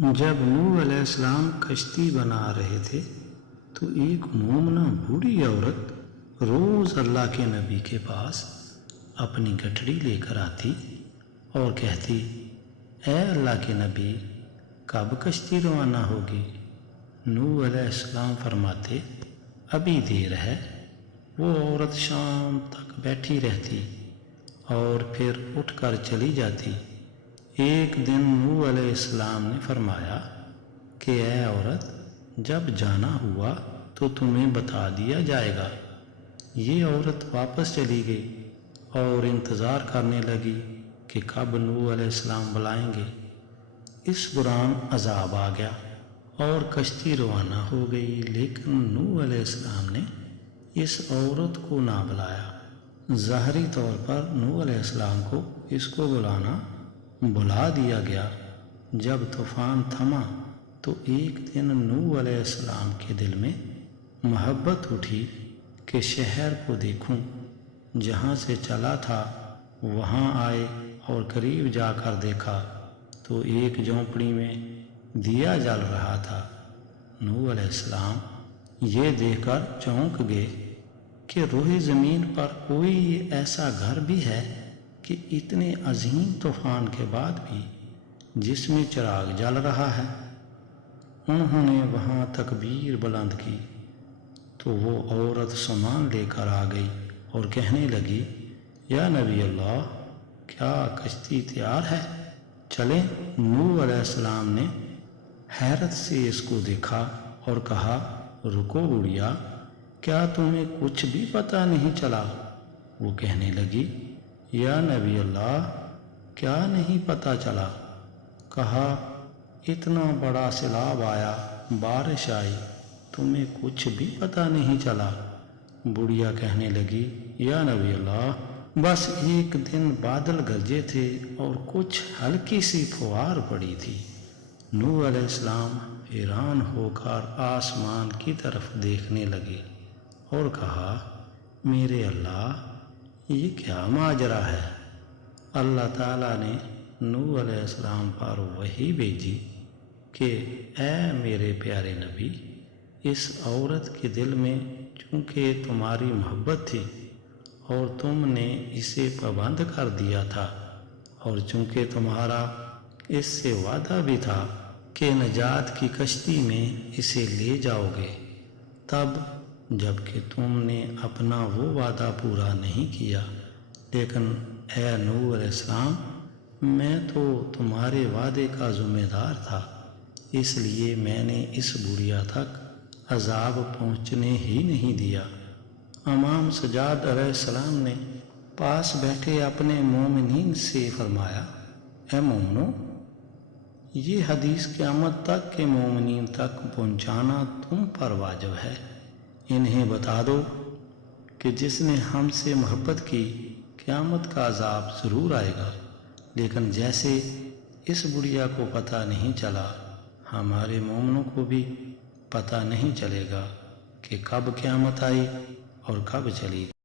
جب نوح علیہ السلام کشتی بنا رہے تھے تو ایک مومنہ بوڑھی عورت روز اللہ کے نبی کے پاس اپنی گٹھڑی لے کر آتی اور کہتی، اے اللہ کے نبی، کب کشتی روانہ ہوگی؟ نوح علیہ السلام فرماتے، ابھی دیر ہے۔ وہ عورت شام تک بیٹھی رہتی اور پھر اٹھ کر چلی جاتی۔ ایک دن نوح علیہ السلام نے فرمایا کہ اے عورت، جب جانا ہوا تو تمہیں بتا دیا جائے گا۔ یہ عورت واپس چلی گئی اور انتظار کرنے لگی کہ کب نوح علیہ السلام بلائیں گے۔ اس دوران عذاب آ گیا اور کشتی روانہ ہو گئی، لیکن نوح علیہ السلام نے اس عورت کو نہ بلایا۔ ظاہری طور پر نوح علیہ السلام کو اس کو بلا دیا گیا۔ جب طوفان تھما تو ایک دن نوح علیہ السلام کے دل میں محبت اٹھی کہ شہر کو دیکھوں۔ جہاں سے چلا تھا وہاں آئے اور قریب جا کر دیکھا تو ایک جھونپڑی میں دیا جل رہا تھا۔ نوح علیہ السلام یہ دیکھ کر چونک گئے کہ روئے زمین پر کوئی ایسا گھر بھی ہے کہ اتنے عظیم طوفان کے بعد بھی جس میں چراغ جل رہا ہے۔ انہوں نے وہاں تکبیر بلند کی تو وہ عورت سامان لے کر آ گئی اور کہنے لگی، یا نبی اللہ، کیا کشتی تیار ہے؟ چلیں۔ نوح علیہ السلام نے حیرت سے اس کو دیکھا اور کہا، رکو بڑھیا، کیا تمہیں کچھ بھی پتہ نہیں چلا؟ وہ کہنے لگی، یا نبی اللہ، کیا نہیں پتہ چلا؟ کہا، اتنا بڑا سیلاب آیا، بارش آئی، تمہیں کچھ بھی پتہ نہیں چلا؟ بڑھیا کہنے لگی، یا نبی اللہ، بس ایک دن بادل گرجے تھے اور کچھ ہلکی سی پھوار پڑی تھی۔ نوح علیہ السلام حیران ہو کر آسمان کی طرف دیکھنے لگے اور کہا، میرے اللہ، یہ کیا ماجرا ہے؟ اللہ تعالیٰ نے نوح علیہ السلام پر وحی بھیجی کہ اے میرے پیارے نبی، اس عورت کے دل میں چونکہ تمہاری محبت تھی اور تم نے اسے پابند کر دیا تھا، اور چونکہ تمہارا اس سے وعدہ بھی تھا کہ نجات کی کشتی میں اسے لے جاؤ گے، تب جب کہ تم نے اپنا وہ وعدہ پورا نہیں کیا، لیکن اے نوح علیہ السلام، میں تو تمہارے وعدے کا ذمہ دار تھا، اس لیے میں نے اس بڑھیا تک عذاب پہنچنے ہی نہیں دیا۔ امام سجاد علیہ السلام نے پاس بیٹھے اپنے مومنین سے فرمایا، اے مومنو، یہ حدیث قیامت تک کے مومنین تک پہنچانا تم پر واجب ہے۔ انہیں بتا دو کہ جس نے ہم سے محبت کی، قیامت کا عذاب ضرور آئے گا، لیکن جیسے اس بڑھیا کو پتہ نہیں چلا، ہمارے مومنوں کو بھی پتہ نہیں چلے گا کہ کب قیامت آئی اور کب چلی گئی۔